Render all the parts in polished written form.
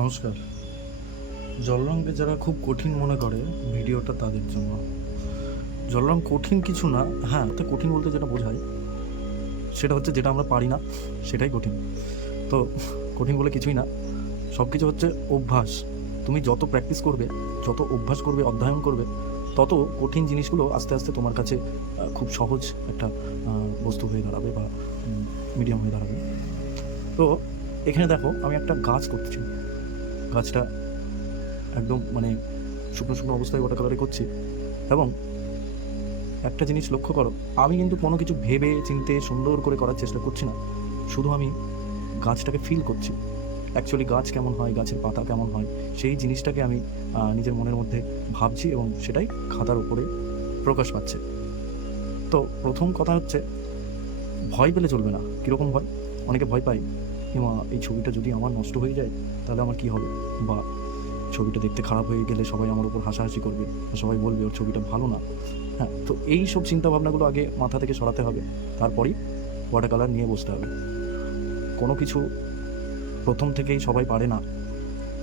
নমস্কার। জল রঙকে যারা খুব কঠিন মনে করে ভিডিওটা তাদের জন্য। জল রঙ কঠিন কিছু না, হ্যাঁ তো কঠিন বলতে যেটা বোঝায় সেটা হচ্ছে যেটা আমরা পারি না সেটাই কঠিন। তো কঠিন বলে কিছুই না, সব কিছু হচ্ছে অভ্যাস। তুমি যত প্র্যাকটিস করবে, যত অভ্যাস করবে, অধ্যয়ন করবে, তত কঠিন জিনিসগুলো আস্তে আস্তে তোমার কাছে খুব সহজ একটা বস্তু হয়ে দাঁড়াবে বা মিডিয়াম হয়ে দাঁড়াবে। তো এখানে দেখো, আমি একটা গাছ করছি, গাছটা একদম শুকনো শুকনো অবস্থায় ওয়াটার কালারে করছি। এবং একটা জিনিস লক্ষ্য করো, আমি কিন্তু কোনো কিছু ভেবে চিনতে সুন্দর করে করার চেষ্টা করছি না, শুধু আমি গাছটাকে ফিল করছি। অ্যাকচুয়ালি গাছ কেমন হয়, গাছের পাতা কেমন হয়, সেই জিনিসটাকে আমি নিজের মনের মধ্যে ভাবছি এবং সেটাই খাতার উপরে প্রকাশ পাচ্ছে। তো প্রথম কথা হচ্ছে, ভয় পেলে চলবে না। কীরকম ভয়? অনেকে ভয় পায়, এই ছবিটা যদি আমার নষ্ট হয়ে যায় তাহলে আমার কী হবে, বা ছবিটা দেখতে খারাপ হয়ে গেলে সবাই আমার উপর হাসাহাসি করবে, সবাই বলবে ওর ছবিটা ভালো না। হ্যাঁ, তো এই সব চিন্তাভাবনাগুলো আগে মাথা থেকে সরাতে হবে, তারপরেই ওয়াটার কালার নিয়ে বসতে হবে। কোনো কিছু প্রথম থেকেই সবাই পারে না।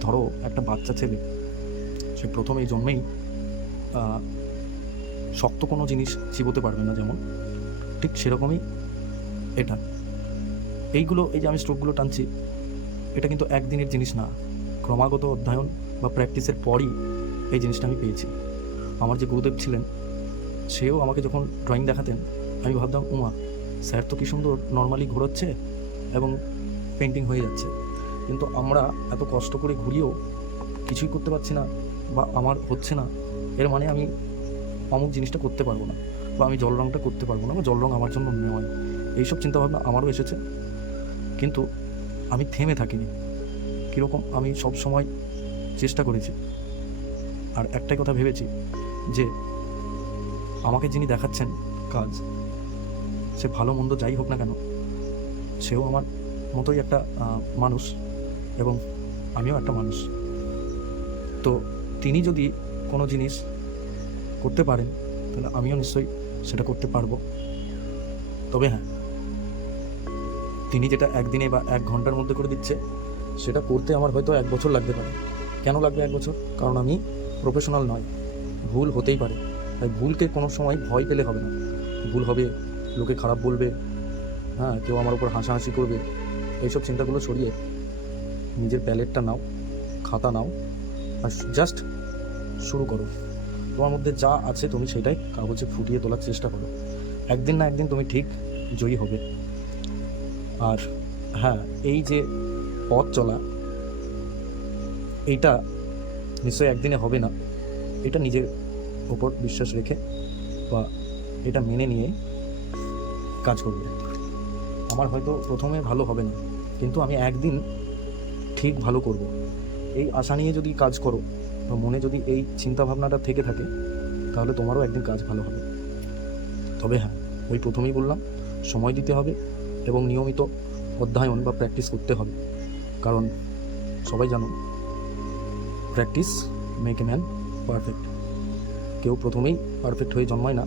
ধরো একটা বাচ্চা ছেলে, সে প্রথম এই জন্মেই শক্ত কোনো জিনিস চিবোতে পারবে না, যেমন ঠিক সেরকমই এটা। এই যে আমি স্ট্রোকগুলো টানছি, এটা কিন্তু একদিনের জিনিস না, ক্রমাগত অধ্যয়ন বা প্র্যাকটিসের পরই এই জিনিসটা আমি পেয়েছি। আমার যে গুরুদেব ছিলেন, সেও আমাকে যখন ড্রয়িং দেখাতেন, আমি ভাবতাম উমা, স্যার তো কী সুন্দর নর্মালি ঘোরাচ্ছে এবং পেন্টিং হয়ে যাচ্ছে, কিন্তু আমরা এত কষ্ট করে ঘুরিয়েও কিছুই করতে পারছি না, বা আমার হচ্ছে না, এর মানে আমি অমুক জিনিসটা করতে পারবো না, বা আমি জল রঙটা করতে পারবো না, বা জল রঙ আমার জন্য নয়। এইসব চিন্তাভাবনা আমারও এসেছে, কিন্তু আমি থেমে থাকিনি। কীরকম? আমি সব সময় চেষ্টা করেছি, আর একটাই কথা ভেবেছি যে আমাকে যিনি দেখাচ্ছেন কাজ, সে ভালো মন্দ যাই হোক না কেন, সেও আমার মতোই একটা মানুষ, এবং আমিও একটা মানুষ। তো তিনি যদি কোনো জিনিস করতে পারেন, তাহলে আমিও নিশ্চয়ই সেটা করতে পারবো। তবে হ্যাঁ, তিনি যেটা একদিনে বা 1 ঘন্টার মধ্যে করে দিচ্ছে, সেটা করতে আমার হয়তো 1 বছর লাগতে পারে। কেন লাগবে 1 বছর? কারণ আমি প্রফেশনাল নয়, ভুল হতেই পারে। তাই ভুলকে কোনো সময় ভয় পেলে হবে না। ভুল হবে, লোকে খারাপ বলবে, হ্যাঁ কেউ আমার উপর হাসাহাসি করবে, এইসব চিন্তাগুলো সরিয়ে নিজের প্যালেটটা নাও, খাতা নাও, আর জাস্ট শুরু করো। তোমার মধ্যে যা আছে তুমি সেটাই কাগজে ফুটিয়ে তোলার চেষ্টা করো। একদিন না একদিন তুমি ঠিক জয়ী হবে। আর হ্যাঁ, এই যে পথ চলা, এইটা নিশ্চয়ই একদিনে হবে না। এটা নিজের ওপর বিশ্বাস রেখে বা এটা মেনে নিয়ে কাজ করবে। আমার হয়তো প্রথমে ভালো হবে না, কিন্তু আমি একদিন ঠিক ভালো করব। এই আশা নিয়ে যদি কাজ করো, বা মনে যদি এই চিন্তাভাবনাটা থেকে থাকে, তাহলে তোমারও একদিন কাজ ভালো হবে। তবে হ্যাঁ, ওই প্রথমেই বললাম, সময় দিতে হবে এবং নিয়মিত অধ্যয়ন বা প্র্যাকটিস করতে হবে। কারণ সবাই জানো, practice make a man perfect. কেউ প্রথমেই পারফেক্ট হয়ে জন্মায় না,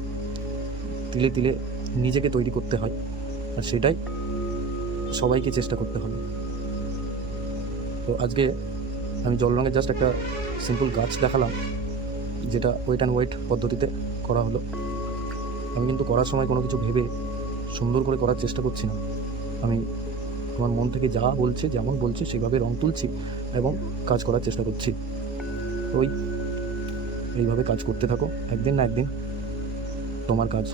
তিলে তিলে নিজেকে তৈরি করতে হয়, আর সেটাই সবাইকে চেষ্টা করতে হবে। তো আজকে আমি জল রঙের জাস্ট একটা সিম্পল গাছ দেখালাম, যেটা ওয়েট অ্যান্ড ওয়েট পদ্ধতিতে করা হলো। আমি কিন্তু করার সময় কোনো কিছু ভেবে সুন্দর করে করার চেষ্টা করছি না। আমি আমার মন থেকে যা বলছে, যেমন বলছে সেভাবে রং তুলছি এবং কাজ করার চেষ্টা করছি। এইভাবে কাজ করতে থাকো, একদিন না একদিন তোমার কাজ